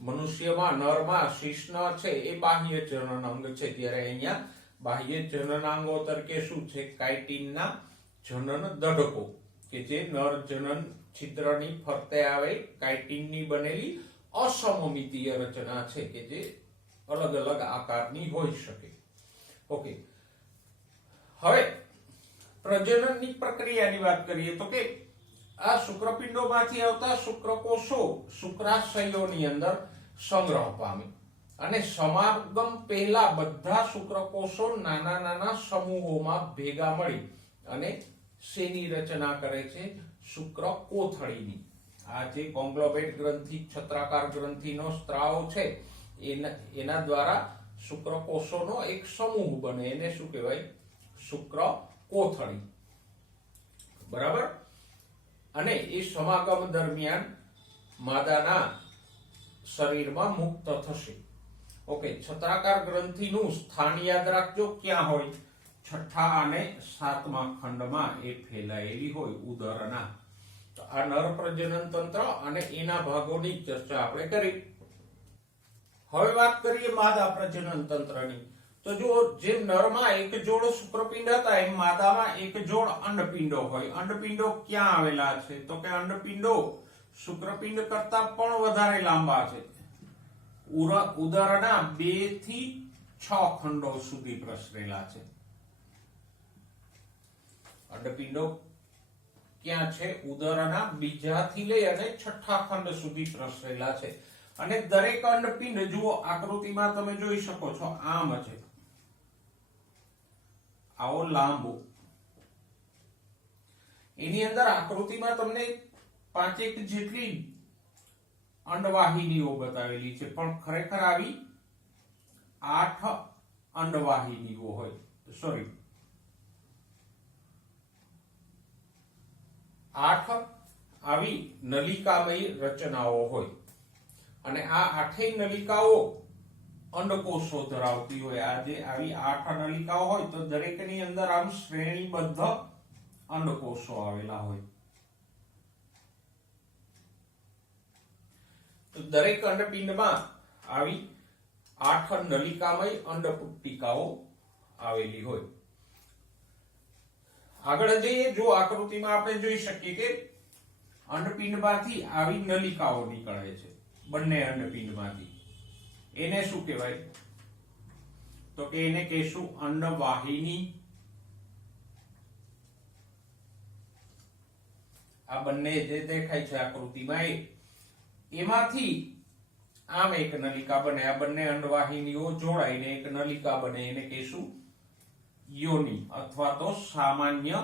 મનુષ્યમાં, નરમાં શિશ્ન છે એ બાહ્ય જનન અંગ છે, ત્યારે અહીંયા બાહ્ય જનનાંગો તરીકે શું છે? કાઇટિનના જનન દઢકો, કે જે નર જનન છિદ્રની ફરતે આવે કાઇટિનની બનેલી અસમમિતીય રચના છે, કે જે અલગ અલગ આકારની હોઈ શકે. ઓકે, હવે પ્રજનનની પ્રક્રિયાની વાત કરીએ તો કે આ શુક્રપિંડોમાંથી આવતા શુક્રકોષો શુક્રાશયોની અંદર સંગ્રહ પામે અને સમાગમ પહેલા બધા શુક્રકોષો નાના નાના સમૂહોમાં ભેગા મળી અને શેની રચના કરે છે? શુક્રકોથળીની. આ જે કોંગ્લોમેટ ગ્રંથિ, છત્રાકાર ગ્રંથિનો સ્ત્રાવ છે એના દ્વારા શુક્રકોષોનો એક સમૂહ બને, એને શું કહેવાય? શુક્રકોથળી. બરાબર. અને એ સમાગમ દરમિયાન માદાના શરીરમાં મુક્ત થશે. ઓકે, છત્રાકાર ગ્રંથિનું સ્થાન યાદ રાખજો, ક્યાં હોય? 6ઠા અને 7મા ખંડમાં એ ફેલાયેલી હોય, ઉદરના. તો આ નર પ્રજનન તંત્ર અને એના ભાગોની ચર્ચા આપણે કરી. હવે વાત કરીએ માદા પ્રજનન તંત્રની. તો જો જેમ નરમાં એક જોડ શુક્રપિંડ હતા, એમ માદામાં એક જોડ અંડપિંડો હોય. અંડપિંડો ક્યાં આવેલા છે? તો કે અંડપિંડો શુક્રપિંડ કરતા પણ વધારે લાંબા છે. ઉદરના 2 થી 6 ખંડો સુધી પ્રસરેલા છે. અંડપિંડો ક્યાં છે? ઉદરના 2 થી લઈ અને 6ઠા ખંડ સુધી પ્રસરેલા છે. અને દરેક અંડપિંડ જુઓ, આકૃતિમાં તમે જોઈ શકો છો, આમ છે, આવો લાંબો. એની અંદર આકૃતિમાં તમને 5 જેટલી અંડવાહિનીઓ બતાવેલી છે, પણ ખરેખર આવી 8 અંડવાહિનીઓ હોય. સોરી, 8 આવી નલિકામય રચનાઓ હોય. અને આ 8 નલિકાઓ અંડકોષો ધરાવતી હોય. આ જે આવી 8 નલિકાઓ હોય તો દરેકની અંદર આમ શ્રેણીબદ્ધ અંડકોષો આવેલા હોય. તો દરેક અંડપિંડમાં આવી 8 નલિકામય અંડપુટ્ટિકાઓ આવેલી હોય. આગળ જઈએ, જો આકૃતિમાં આપણે જોઈ શકીએ કે અંડપિંડમાંથી આવી નલિકાઓ નીકળે છે, બંને અંડપિંડમાંથી. એને શું કહેવાય? તો કે એને કહેશું અંડવાહિની. આ બંને જે દેખાય છે આકૃતિમાં, એમાંથી આમ એક નલિકા બને. આ બંને અંડવાહિનીઓ જોડાઈને એક નલિકા બને, એને કહેશું યોની અથવા તો સામાન્ય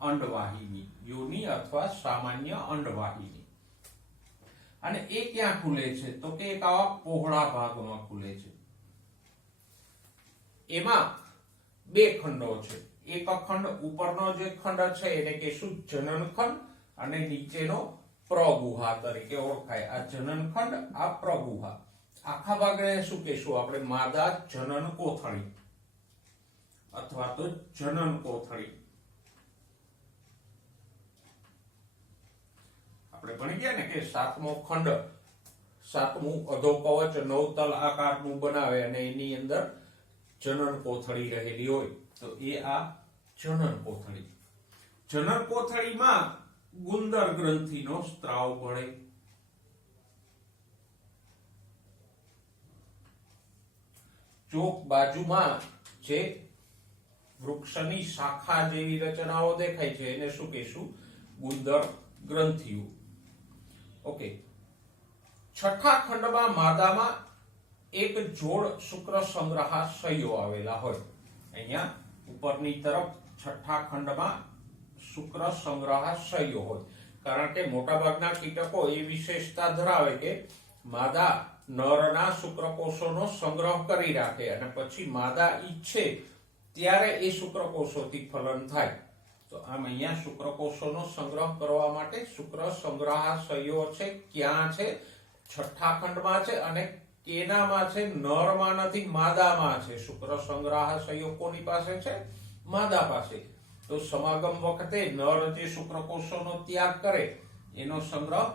અંડવાહિની. યોની અથવા સામાન્ય અંડવાહિની. અને એ ક્યાં ખુલે છે? તો કે એક આવા પહોળા ભાગમાં ખુલે છે. એમાં 2 ખંડો છે. એક ખંડ, ઉપરનો જે ખંડ છે એને કહેશું જનન ખંડ, અને નીચેનો પ્રગુહા તરીકે ઓળખાય. આ જનન ખંડ, આ પ્રગુહા. આખા ભાગને શું કહેશું આપણે? માદા જનન કોથળી અથવા તો જનન કોથળી. આપણે ભણી ગયા ને કે 7મો ખંડ, 7મું અધોકવચ 9 તલ આકારનું બનાવે અને એની અંદર જનન કોથળી રહેલી હોય. તો એ આ જનન કોથળી. જનન કોથળીમાં ગુંદર ગ્રંથિનો સ્ત્રાવ ભળે. ચોક બાજુમાં જે વૃક્ષની શાખા જેવી રચનાઓ દેખાય છે એને શું કહીશું? ગુંદર ગ્રંથિઓ. ઓકે. છઠ્ઠા ખંડમાં માદામાં એક જોડ શુક્ર સંગ્રહાશયો આવેલા હોય. અહીંયા ઉપરની તરફ છઠ્ઠા ખંડમાં શુક્ર સંગ્રહાશયો હોય, કારણ કે મોટાભાગના કીટકો એ વિશેષતા ધરાવે કે માદા નરના શુક્રકોષોનો સંગ્રહ કરી રાખે અને પછી માદા ઈચ્છે ત્યારે એ શુક્રકોષોથી ફલન થાય. તો આમ અહીંયા શુક્રકોષોનો સંગ્રહ કરવા માટે શુક્ર સંગ્રહાશયો છે. ક્યાં છે? છઠ્ઠા ખંડમાં છે. અને કેનામાં છે? નરમાં નથી, માદામાં છે. શુક્ર સંગ્રહાશયો કોની પાસે છે? માદા પાસે. તો સમાગમ વખતે નર જે શુક્રકોષોનો ત્યાગ કરે એનો સંગ્રહ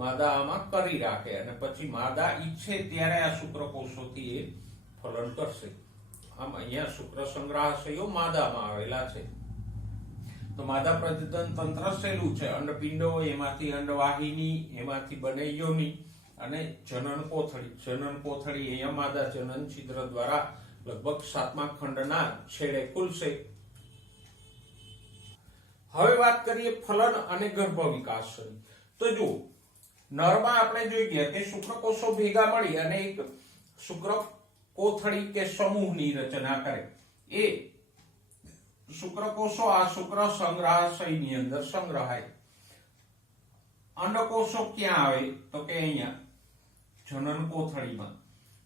માદા આમાં કરી રાખે અને પછી માદા ઈચ્છે ત્યારે આ શુક્રકોષોથી એ ફલન કરશે. આમ અહીંયા શુક્ર સંગ્રહાશયો માદામાં આવેલા છે. તો માદા પ્રજનન તંત્ર સહેલું છે. અંડપિંડો, એમાંથી અંડવાહિની, એમાંથી બને યોની અને જનન કોથળી. જનન કોથળી અહીંયા માદા જનન છિદ્ર દ્વારા લગભગ 7મા ખંડના છેડે ખુલશે. હવે વાત કરીએ ફલન અને ગર્ભ વિકાસની. તો જો નરમાં આપણે જોઈ ગયા કે શુક્રકોષો ભેગા મળી અને એક શુક્ર કોથળી કે સમૂહની રચના કરે. એ શુક્રકોષો આ શુક્ર સંગ્રહાશયની અંદર સંગ્રહાય. અંડકોષો ક્યાં આવે? તો કે અહીંયા જનન કોથળીમાં.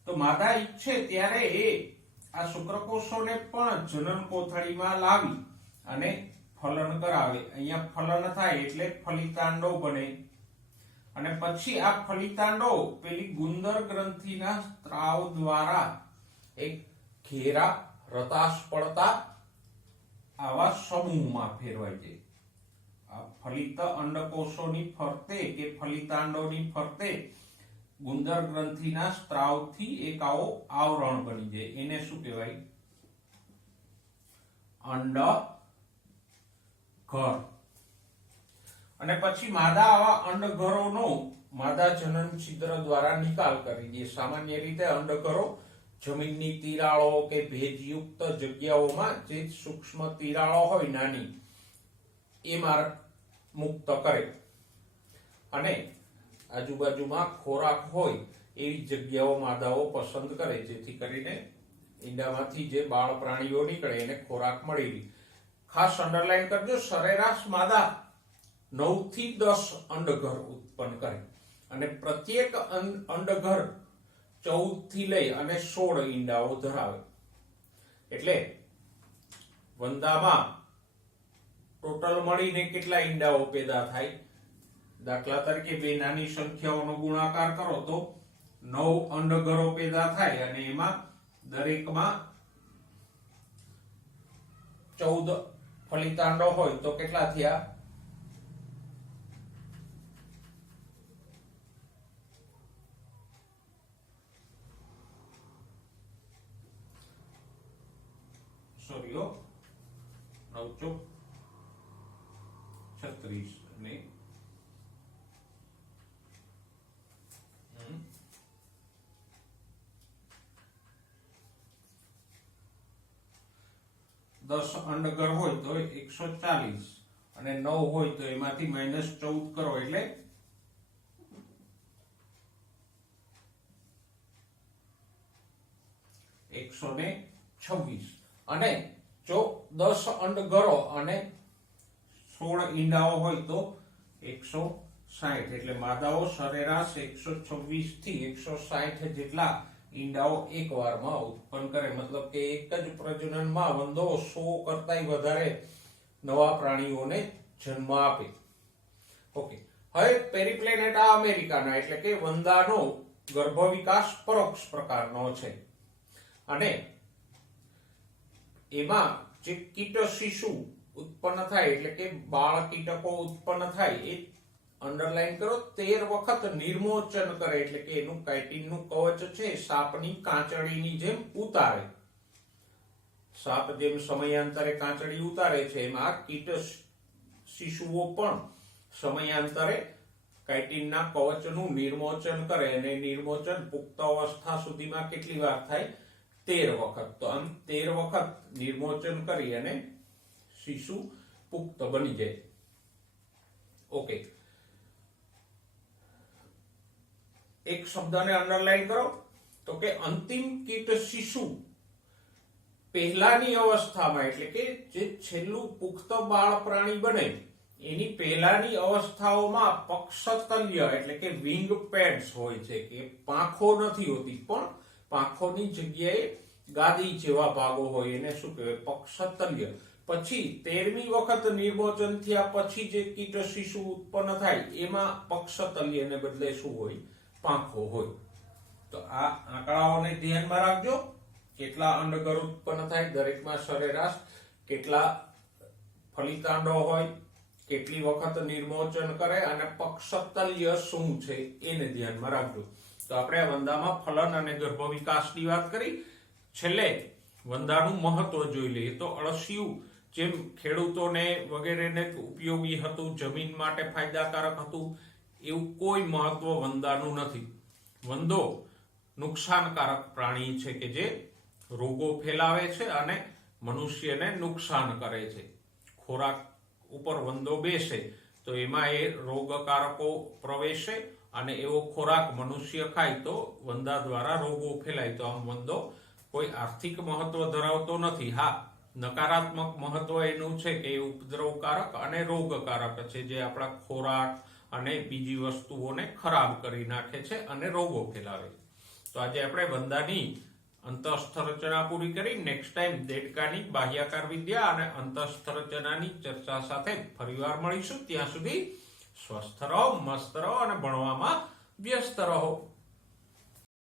તો માદા ઈચ્છે ત્યારે એ આ શુક્રકોષોને પણ જનન કોથળીમાં લાવી અને ફલન કરાવે. અહીંયા ફલન થાય એટલે ફલિતાંડો બને અને પછી આ ફલિતાંડો પેલી ગુંદર ગ્રંથિના સ્ત્રાવ દ્વારા એક ઘેરા રતાશ પડતા આવા સમૂહમાં ફેરવાય છે. આ ફલિત અંડકોષોની ફરતે કે ફલિતાંડોની ફરતે ગુંદર ગ્રંથિના સ્ત્રાવથી એક આવો આવરણ બની જાય. એને શું કહેવાય? અંડ ઘર. અને પછી માદા આવા અંડઘરોનો માદા જનન છિદ્ર દ્વારા નિકાલ કરી દે. સામાન્ય રીતે અંડઘરો જમીનની તિરાળો કે ભેજયુક્ત જગ્યાઓમાં જે સૂક્ષ્મ તિરાળો હોય નાની એ માર્ગ મુક્ત કરે અને આજુબાજુમાં ખોરાક હોય એવી જગ્યાઓ માદાઓ પસંદ કરે, જેથી કરીને ઈંડામાંથી જે બાળ પ્રાણીઓ નીકળે એને ખોરાક મળી રહે. ખાસ અંડરલાઈન કરજો, સરેરાશ માદા 9 થી 10 અંડઘર ઉત્પન્ન કરે અને પ્રત્યેક અંડઘર 14 થી લઈ અને 16 ઈંડાઓ ધરાવે. એટલે વંદામાં ટોટલ મળીને કેટલા ઈંડાઓ પેદા થાય? દાખલા તરીકે બે નાની સંખ્યાઓનો ગુણાકાર કરો તો 9 અંડઘરો પેદા થાય અને એમાં દરેકમાં 14 ફલિતાંડો હોય તો કેટલા થયા? સોરી 9 ચોક 36 અને 10 અંડઘર હોય તો 140 અને 9 હોય તો એમાંથી -14 કરો એટલે 126. અને જો 10 અંડઘરો અને 16 ઈંડાઓ હોય તો 160. એટલે માદાઓ સરેરાશ 126 થી 160 જેટલા ઈંડાઓ એકવારમાં ઉત્પન્ન કરે. મતલબ કે એક જ પ્રજનનમાં વંદો 100 કરતાંય વધારે નવા પ્રાણીઓને જન્મ આપે. ઓકે. હવે પેરીપ્લેનેટા અમેરિકાના એટલે કે વંદાનો ગર્ભ વિકાસ પરોક્ષ પ્રકારનો છે અને એમાં જે કીટ શિશુ ઉત્પન્ન થાય એટલે કે બાળ કીટકો ઉત્પન્ન થાય એ અંડરલાઈન કરો 13 વખત નિર્મોચન કરે. એટલે કે એનું કાઇટિનનું કવચ છે સાપની કાંચળીની જેમ ઉતારે. સાપ જેમ સમયાંતરે કાંચળી ઉતારે છે એમ આ કીટ શિશુઓ પણ સમયાંતરે કાઇટિનના કવચનું નિર્મોચન કરે અને નિર્મોચન પુખ્ત અવસ્થા સુધીમાં કેટલી વાર થાય? 13 વખત. તો આમ 13 વખત નિર્મોચન કરી અને શિશુ પુખ્ત બની જાય. ઓકે, એક શબ્દને અંડરલાઈન કરો તો કે અંતિમ કીટ શિશુ પહેલાની અવસ્થામાં, એટલે કે જે છેલ્લું પુખ્ત બાળ પ્રાણી બને એની પહેલાની અવસ્થાઓમાં પક્ષતલ્ય એટલે કે વિંગ પેડ્સ હોય છે, કે પાંખો નથી હોતી પણ પાંખોની જગ્યાએ ગાદી જેવા ભાગો હોય, એને શું કહેવાય? પક્ષતલ્ય. પછી 13મી વખત નિર્મોચન થયા પછી જે કીટ શિશુ ઉત્પન્ન થાય એમાં પક્ષતલ્યને બદલે શું હોય? પાંખો હોય. તો આ આંકડાઓને ધ્યાનમાં રાખજો. કેટલા અંડગર ઉત્પન્ન થાય, દરેકમાં સરેરાશ કેટલા ફલિતાંડો હોય, કેટલી વખત નિર્મોચન કરે અને પક્ષતલ્ય શું છે એને ધ્યાનમાં રાખજો. તો આપણે આ વંદામાં ફલન અને ગર્ભ વિકાસની વાત કરી. છેલ્લે વંદાનું મહત્વ જોઈ લઈએ. તો અળસિયું જેમ ખેડૂતોને વગેરેને ઉપયોગી હતું, જમીન માટે ફાયદાકારક હતું, એવું કોઈ મહત્વ વંદાનું નથી. વંદો નુકસાનકારક પ્રાણી છે કે જે રોગો ફેલાવે છે અને મનુષ્યને નુકસાન કરે છે. ખોરાક ઉપર વંદો બેસે તો એમાં એ રોગકારકો પ્રવેશે અને એવો ખોરાક મનુષ્ય ખાય તો વંદા દ્વારા રોગો ફેલાય. તો આમ વંદો કોઈ આર્થિક મહત્વ ધરાવતો નથી. હા, નકારાત્મક મહત્વ એનું છે કે એ ઉપદ્રવકારક અને રોગકારક છે, જે આપણા ખોરાક અને બીજી વસ્તુઓને ખરાબ કરી નાખે છે અને રોગો ફેલાવે છે. તો આજે આપણે વંદાની અંતઃસ્થ રચના પૂરી કરી. નેક્સ્ટ ટાઈમ દેડકાની બાહ્યાકાર વિદ્યા અને અંતઃસ્થ રચનાની ચર્ચા સાથે ફરીવાર મળીશું. ત્યાં સુધી સ્વસ્થ રહો, મસ્ત રહો અને ભણવામાં વ્યસ્ત રહો.